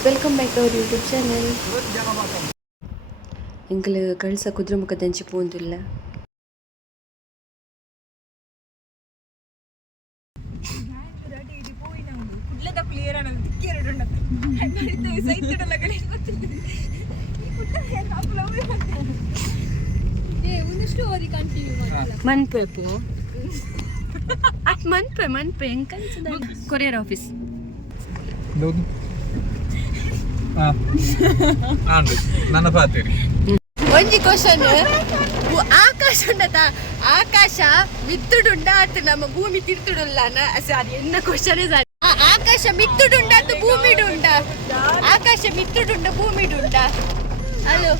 guys, welcome back to our YouTube channel. ಎಂಕಲು ಕಳ್ಸ ಕುದ್ರೆಮುಖದಂಚಿ ಪೋಂದುಲ್ಲ ಮನ್ಪೆ ಮನ್ಪೆ ಎಂಕಲ್ಸದ courier office ನನ್ನ ಪಾತ್ರಿ ಒಂಜಿ ಕ್ವಶನ್ ಆಕಾಶ ಉಂಡತ ಆಕಾಶ ಮಿತ್ತುಡುಂಡ ಅತ್ ನಮ್ಮ ಭೂಮಿ ತಿರ್ತುಡುಲ್ಲಾನ ಸಾರಿ ಎನ್ನ ಕ್ವಶನ್ ಆಕಾಶ ಮಿತ್ತುಡುಂಡ ಅತ್ ಭೂಮಿ ಡುಂಡ ಆಕಾಶ ಮಿತ್ತುಡುಂಡ ಭೂಮಿ ಡುಂಡ ಹಲೋ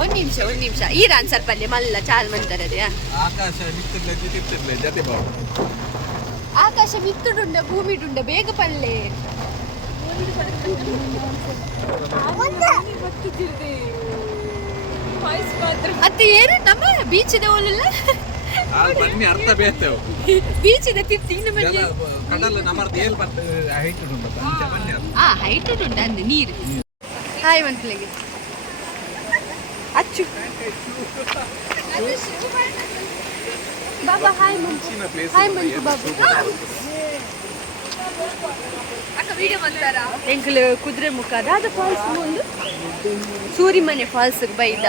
ಒಂದ್ ನಿಮಿಷ ಈ ಆನ್ಸರ್ ಪಲ್ಲೆ ಮಲ್ಲ ಚಾಲ್ ಮಂತರದೆ ಆಕಾಶ ಮಿತ್ತುಡ್ಲೆ ಜತೆ ಬಾವು ಆಕಾಶ ಮಿತ್ತುಡುಂಡ ಭೂಮಿ ಡುಂಡ ಬೇಗ ಪಲ್ಲೆ ಅತ್ತ ಏನು ನಮ್ಮ ಬೀಚ್ ಇದೆ ಓಲಲ್ಲ ಬನ್ನಿ ಅರ್ಥ ಬೇತೇವು ಬೀಚ್ ಇದೆ 15 ಮಂದಿ ಕಡಲ ನಮರ್ದ ಏಲ್ ಬಟ್ ಹೈಟ್ ಉಂಟು ಅಂಚ ಬನ್ನಿ ಹೈಟ್ ಉಂಟು ಅಂದ ನೀರು ಹಾಯ್ ಮಂತ್ಲಿಗೆ ಅಚ್ಚು ಬಾಬಾ ಹಾಯ್ ಮಂತು ಬಾಬಾ ಎಂಕಲು ಕುದುರೆ ಮುಖ ಅದಾದ ಫಾಲ್ಸ್ ಒಂದು ಸೂರಿಮನೆ ಫಾಲ್ಸ್ ಬೈದ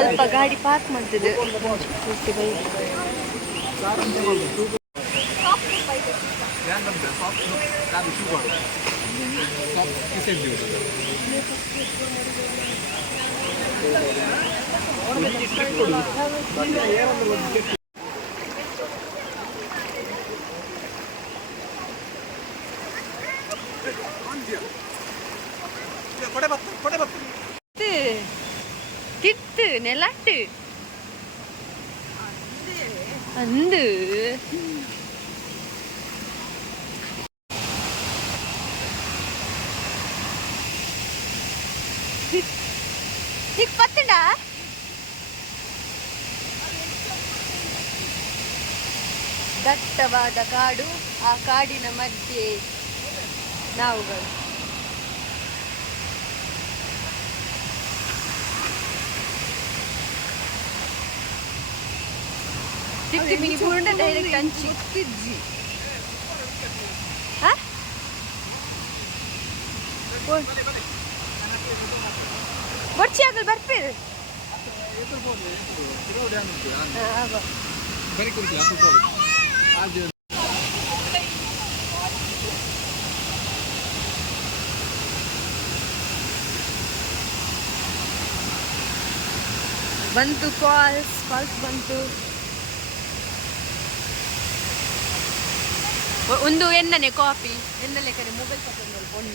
ಅಲ್ಪ ಗಾಡಿ ಪಾರ್ಕ್ ಮಾಡ್ತದೆ திட்டு நெலாட்டு அந்து பத்துடா ದಟ್ಟವಾದ ಕಾಡು ಆ ಕಾಡಿನ ಮಧ್ಯೆ ನಾವುಗಳು ಮಿನಿ ಪೂರ್ಣ ಡೈರೆಕ್ಟ್ ಹಂಚಿ ಬರ್ಚಿ ಆಗಲ್ ಬರ್ಪೇರು ಬಂತು ಫಾಲ್ಸ್ ಬಂತು ಒಂದು ಎಣ್ಣನೆ ಕಾಫಿ ಎನ್ನ ಲೆಕ್ಕನೆ ಮೊಬೈಲ್ ತಗೊಂಡು ಫೋನ್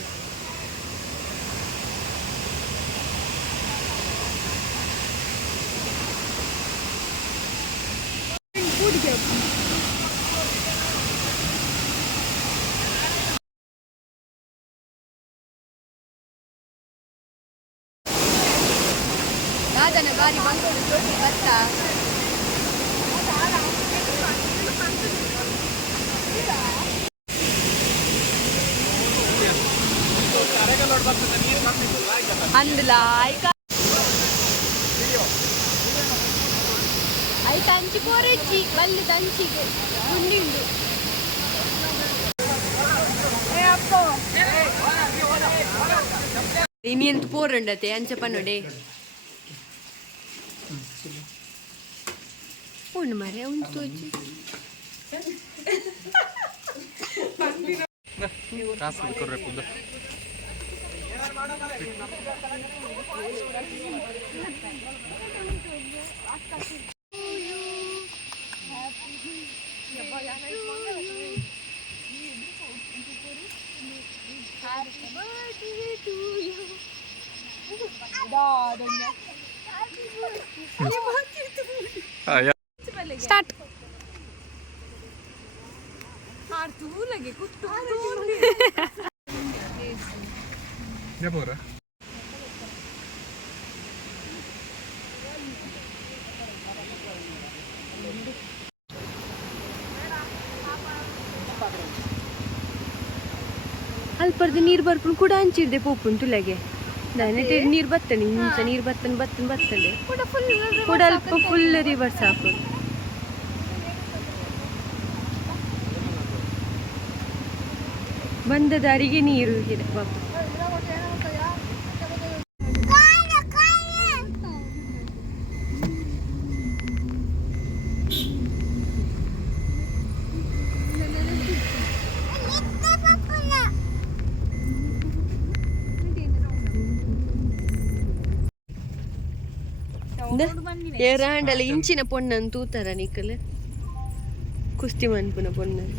ದಾದನ ಬಾರಿ ಬಂಗೋಡು ಚೋಟಿ ಭತ್ತ అందులో అయి దంచి పోరెచ్చి మళ్ళీ దంచి ఉండి ఉండు ఇని ఎంత పోరండతే అని చెప్పనుడే ఉండు మరే ఉంచొచ్చి ಕಾಸು ಕೊರ್ರೆಪ್ಪುದು ಸ್ಟಾರ್ಟ್ Deborah. ಅಲ್ಪರ್ದು ನೀರು ಬರ್ಕೊಂಡು ಕೂಡ ಹಂಚಿರ್ದೆ ಪೋಪುನ್ ತುಲೆಗೆ ನೆಟ್ಟೆ ನೀರು ಬತ್ತಣಿ ಹಿಂಸ ನೀರು ಬತ್ತಂಡೆ ಕೂಡ ಅಲ್ಪ ಫುಲ್ ರಿವರ್ಸ್ ಹಾಕೋದು ಬಂದ ದಾರಿಗೆ ನೀರು ಇದೆ ವಾಪಸ್ ಏರಾಂಡಲ್ಲ ಇಂಚಿನ ಪೊಣ್ಣನ್ನು ತೂತಾರ ನಿಕ್ಕಲು ಕುಸ್ತಿ ಮನ್ಪುನ ಪೊಣ್ಣನ್ನು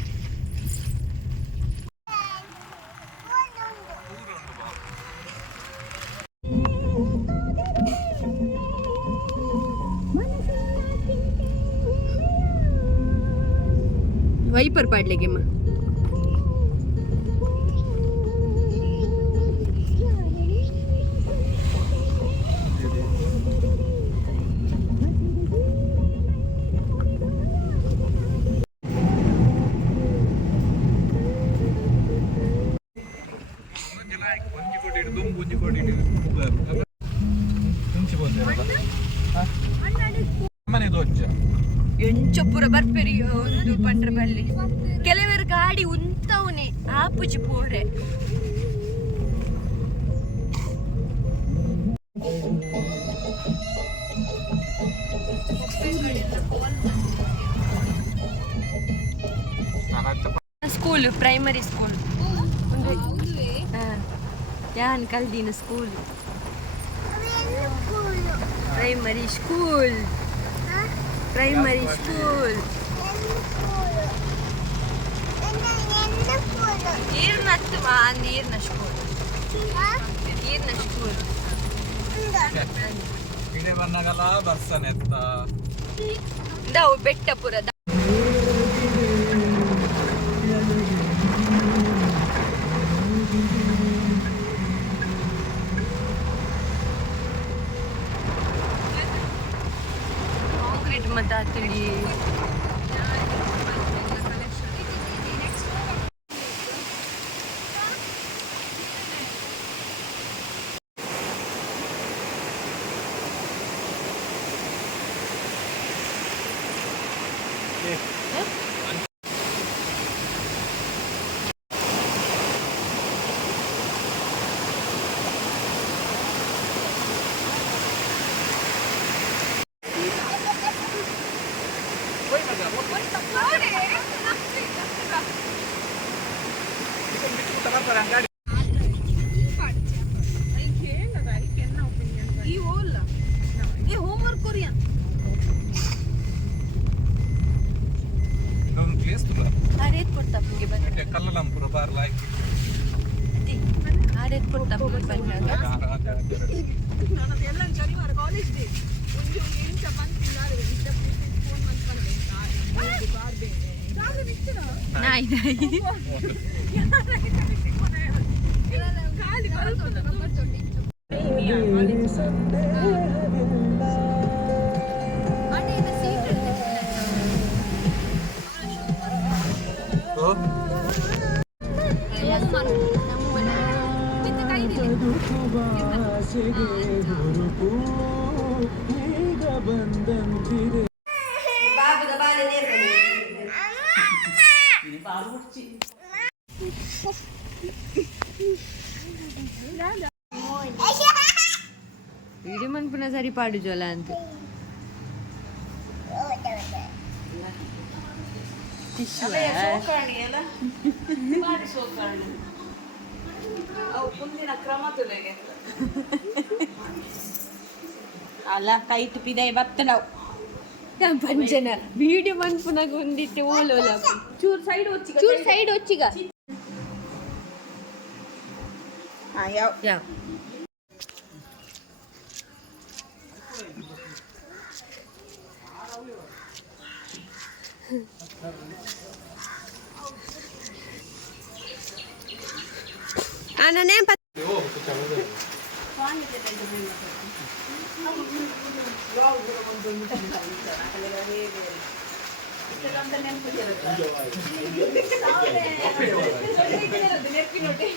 ವೈಪರ್ ಪಾಡ್ಲಿಗೆಮ್ಮ ಎಂಚೊಪ್ಪುರ ಬರ್ಪೆರಿ ಒಂದು ಪಂಡ್ರ ಬಲ್ಲಿ ಕೆಲವರು ಗಾಡಿ ಉಂತವನೆ ಆಪುಜಿ ಪೋರೆ ಸ್ಕೂಲ್ ಪ್ರೈಮರಿ ಸ್ಕೂಲ್ ಯಾನ್ ಕಲ್ದಿನ ಸ್ಕೂಲ್ ಪ್ರೈಮರಿ ಸ್ಕೂಲ್ ನೀರ್ನ ಸ್ಕೂಲ್ ಬೆಟ್ಟಪುರದ ಕಾಂಕ್ರೀಟ್ ಮತ ತಿಳಿ ಕಲ್ಲಂಪುರ ಬಾರ್ಲ ಆರೇತ್ ಕೊಡ್ತಾ ನಾಯಿ వీడియో మనకున్న సరి పాడు జోలా అంతే ಅಲ್ಲ ಕೈ ತುಪ್ಪಿದೆ ಇವತ್ತು ನಾವು ಪಂಚನ వీడియో మనకునಗ ఉండితే ఓలోల ಚೂರ್ ಸೈಡ್ వచ్చిగా యా Ananem ನೆನಪಿನೊಟ್ಟೆ